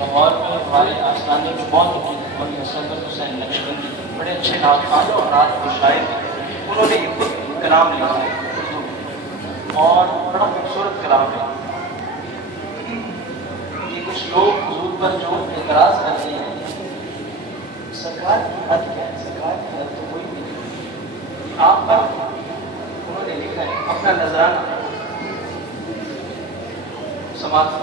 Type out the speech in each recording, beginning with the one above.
लाहौर में हमारे आस्थाने में मौत की और असद हुसैन नक्शबंदी बड़े अच्छे नाम और रात के शायर उन्होंने ये खुद कलाम लिखा है और बड़ा खूबसूरत कलाम है। ये कुछ लोग हुजूर पर जो एतराज़ करते हैं, सरकार की हद क्या है? सरकार की हद तो कोई नहीं। आप पर उन्होंने लिखा है अपना नजराना समाप्त।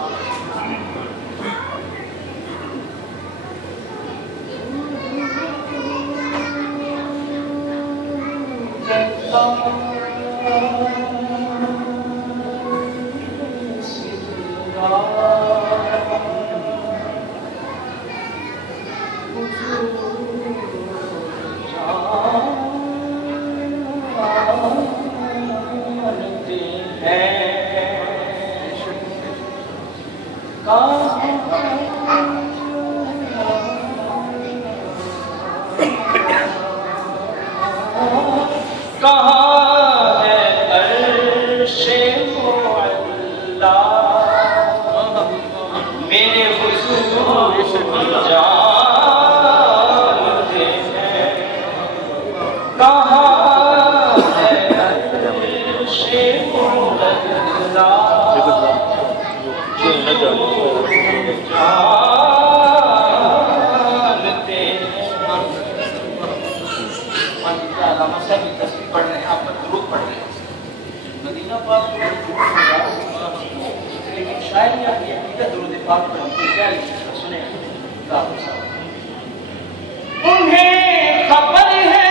उन्हें खबर है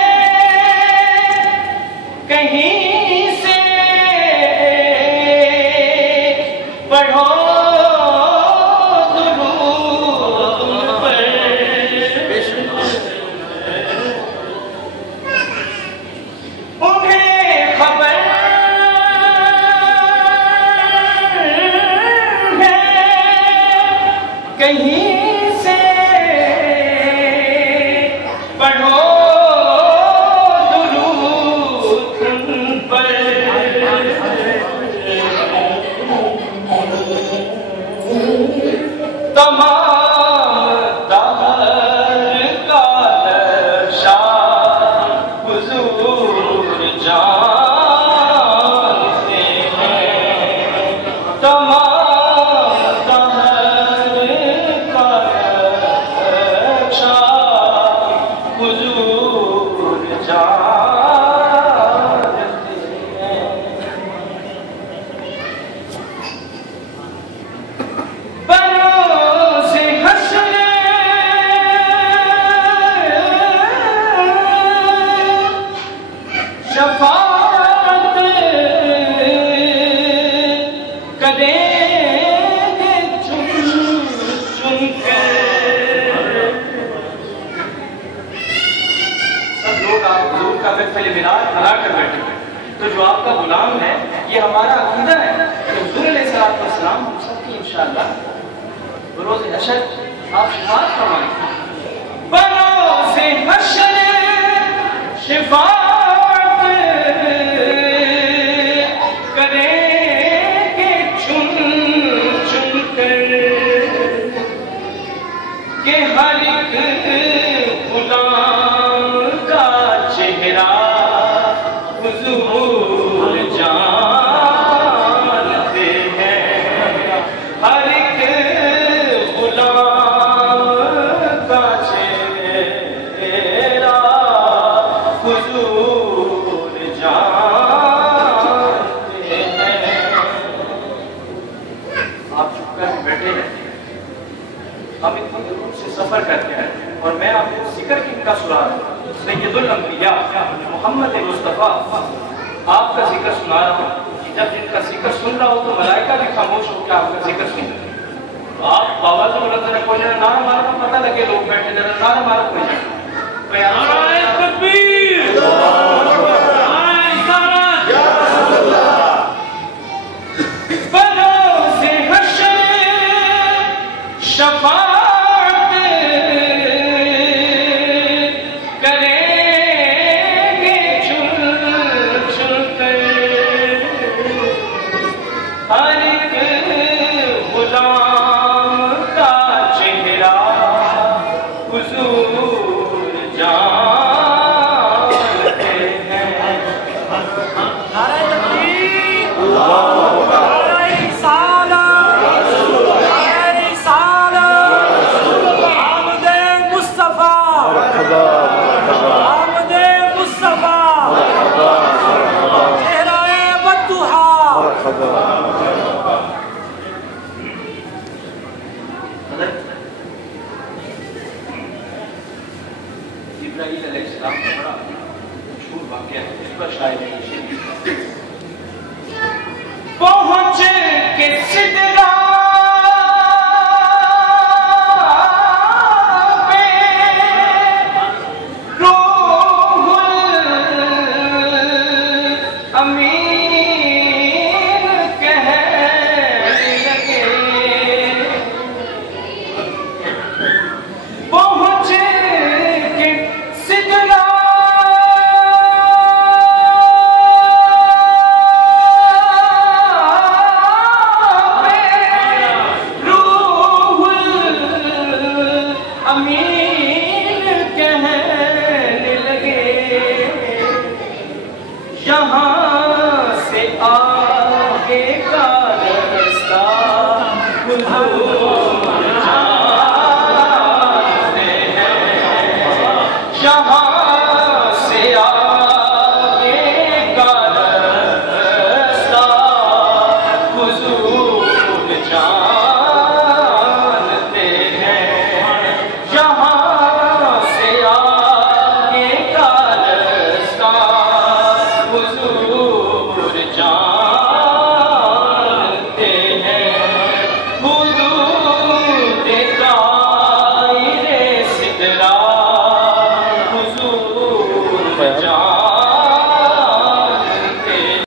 कहीं से पढ़ो कहीं से पढ़ो दुरूद उन पर। तमाम दहर का नक्शा हुजूर जानते हैं। तमाम शफाअत करेंगे चुन चुन कर। सब लोग आप हुजूर का महफिल मिलाद बना कर बैठे हैं, तो जो आपका गुलाम है ये हमारा अकीदा है कि हुजूर अलैहिस्सलाम हम सबकी इंशाअल्लाह रोज़े हशर आप शिफाअत फरमाएंगे। बरोज़े हशर शिफाअत करेंगे चुन चुन कर के हर एक गुलाम का चेहरा हुजूर जानते हैं। हर एक गुलाम का चेहरा हुजूर जानते हैं। आप चुप कर बैठे हैं, हम इतनी दूर से सफर करके आए और मैं आपको जिक्र किनका सुना रहा हूँ? सैयदुल अंबिया मोहम्मद मुस्तफा आपका जिक्र सुना रहा हूँ कि जब जिनका जिक्र सुन रहा हो तो मलाइका भी खामोश होकर आपका जिक्र सुन रहे। तो आप आवाज में जरा कोई नारा मारा तो पता लगे लोग बैठे, जरा नारा मारा कोई शफाअत करेंगे चुन चुन कर हर एक गुलाम का चेहरा जान